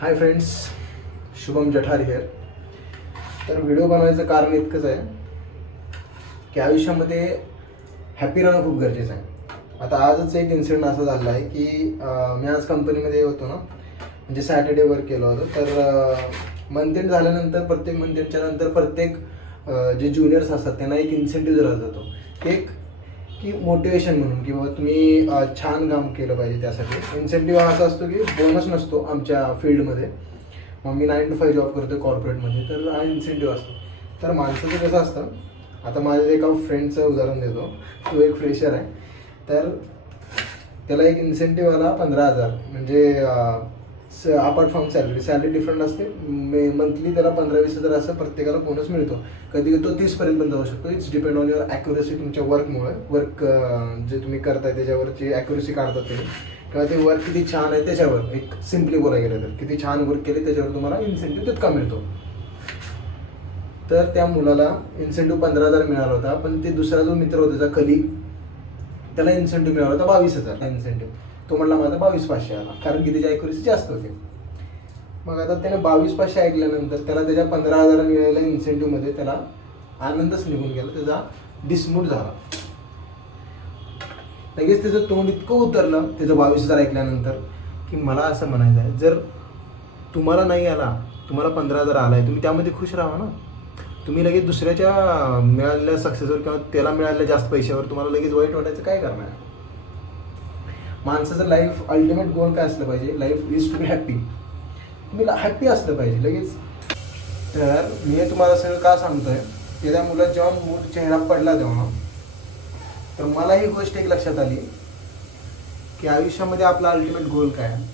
Hi friends, Shubham Jathar here. तर video बनवायचं कारण इतकंच आहे की आयुष्यामध्ये हॅपी राहणं खूप गरजेचं आहे. आता आजच एक इन्सिडेंट असा झाला आहे की मी आज कंपनीमध्ये होतो ना, म्हणजे सॅटर्डे वर्क केलं होतं. तर मंथ एंड झाल्यानंतर प्रत्येक मंथ एंडच्या नंतर प्रत्येक जे ज्युनियर्स असतात त्यांना एक इन्सेंटिव्ह दिला जातो. एक की मोटिवेशन म्हणून किंवा तुम्ही छान काम केलं पाहिजे त्यासाठी. इन्सेंटिव्ह हा असा असतो की बोनस नसतो आमच्या फील्डमध्ये. मग मी 9 to 5 जॉब करतो कॉर्पोरेटमध्ये, तर हा इन्सेंटिव्ह असतो. तर माणसाचं कसं असतं, आता माझ्या एका फ्रेंडचं उदाहरण देतो. तो एक फ्रेशर आहे, तर त्याला एक इन्सेंटिव्ह आला 15,000. म्हणजे अपार्ट फ्रॉम सॅलरी डिफरंट असते. मंथली त्याला 15-20 हजार असं प्रत्येकाला बोनस मिळतो. कधी तो 30पर्यंत पण जाऊ शकतो. It's depend on your accuracy. तुमच्या वर्क जे तुम्ही करताय त्याच्यावरची ॲक्युरेसी काढतात तुम्ही, किंवा ते वर्क किती छान आहे त्याच्यावर. एक सिम्पली बोलायला गेलं तर किती छान वर्क केले त्याच्यावर तुम्हाला इन्सेंटिव्ह तितका मिळतो. तर त्या मुलाला इन्सेंटिव्ह 15,000 मिळाला होता, पण ते दुसरा जो मित्र होता त्याचा कलीग, त्याला इन्सेंटिव्ह मिळाला होता 22,000 इन्सेंटिव्ह. तो म्हटला माझा 22,500 आला, कारण की त्याची ॲक्युरेसी जास्त होती. मग आता त्याने 22,500 ऐकल्यानंतर त्याला त्याच्या 15,000 मिळालेल्या इन्सेंटिव्हमध्ये त्याला आनंदच निघून गेला. त्याचा डिसमूड झाला. लगेच त्याचं तोंड इतकं उतरलं त्याचं 22,000 ऐकल्यानंतर, की मला असं म्हणायचं आहे, जर तुम्हाला नाही आला, तुम्हाला 15,000 आला आहे, तुम्ही त्यामध्ये खुश राहा ना. तुम्ही लगेच दुसऱ्याच्या मिळालेल्या सक्सेसवर किंवा त्याला मिळालेल्या जास्त पैशावर तुम्हाला लगेच वाईट वाटायचं काय करणार आहे? माणसाचं लाईफ अल्टिमेट गोल काय असलं पाहिजे? Life is to be happy. तुम्ही हॅप्पी असलं पाहिजे लगेच. तर मी तुम्हाला सगळं का सांगतोय, की त्या मुलात जेव्हा मूड चेहरा पडला तेव्हा, तर मला ही गोष्ट एक लक्षात आली की आयुष्यामध्ये आपला अल्टिमेट गोल काय आहे?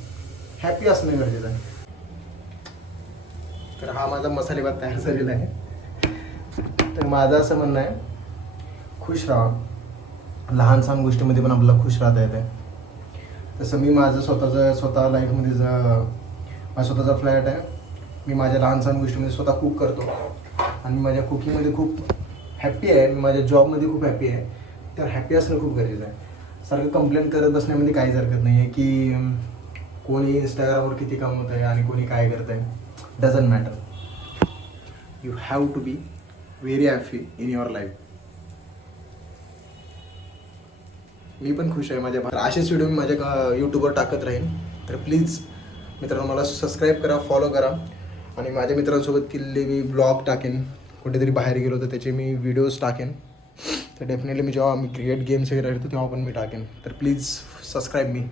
हॅप्पी असणं गरजेचं आहे. तर हा माझा मसाले भात तयार झालेला आहे. तर माझं असं म्हणणं आहे, खुश राहा. लहान सहान गोष्टीमध्ये पण आपल्याला खुश राहता येतं. तसं मी माझं स्वतः लाईफमध्ये माझा स्वतःचा फ्लॅट आहे. मी माझ्या लहान सहान गोष्टीमध्ये स्वतः कुक करतो आणि मी माझ्या कुकिंगमध्ये खूप हॅप्पी आहे. मी माझ्या जॉबमध्ये खूप हॅप्पी आहे. तर हॅप्पी असणं खूप गरजेचं आहे. सारखं कंप्लेंट करत बसण्यामध्ये काहीच हरकत नाही आहे की कोणी इंस्टाग्रामवर किती कमवत आहे आणि कोणी काय करत आहे. Doesn't matter. You have to be very happy in your life. मी पण खुश आहे माझ्या. असेच व्हिडिओ मी माझ्या यूट्यूबवर टाकत राहीन. तर प्लीज मित्रांनो, मला सबस्क्राईब करा, फॉलो करा. आणि माझ्या मित्रांसोबत केलेले मी ब्लॉग टाकेन. कुठेतरी बाहेर गेलो तर त्याचे मी व्हिडिओज टाकेन. तर डेफिनेटली मी जेव्हा क्रिकेट गेम्स वगैरे राहतो तेव्हा पण मी टाकेन. तर प्लीज सबस्क्राईब मी.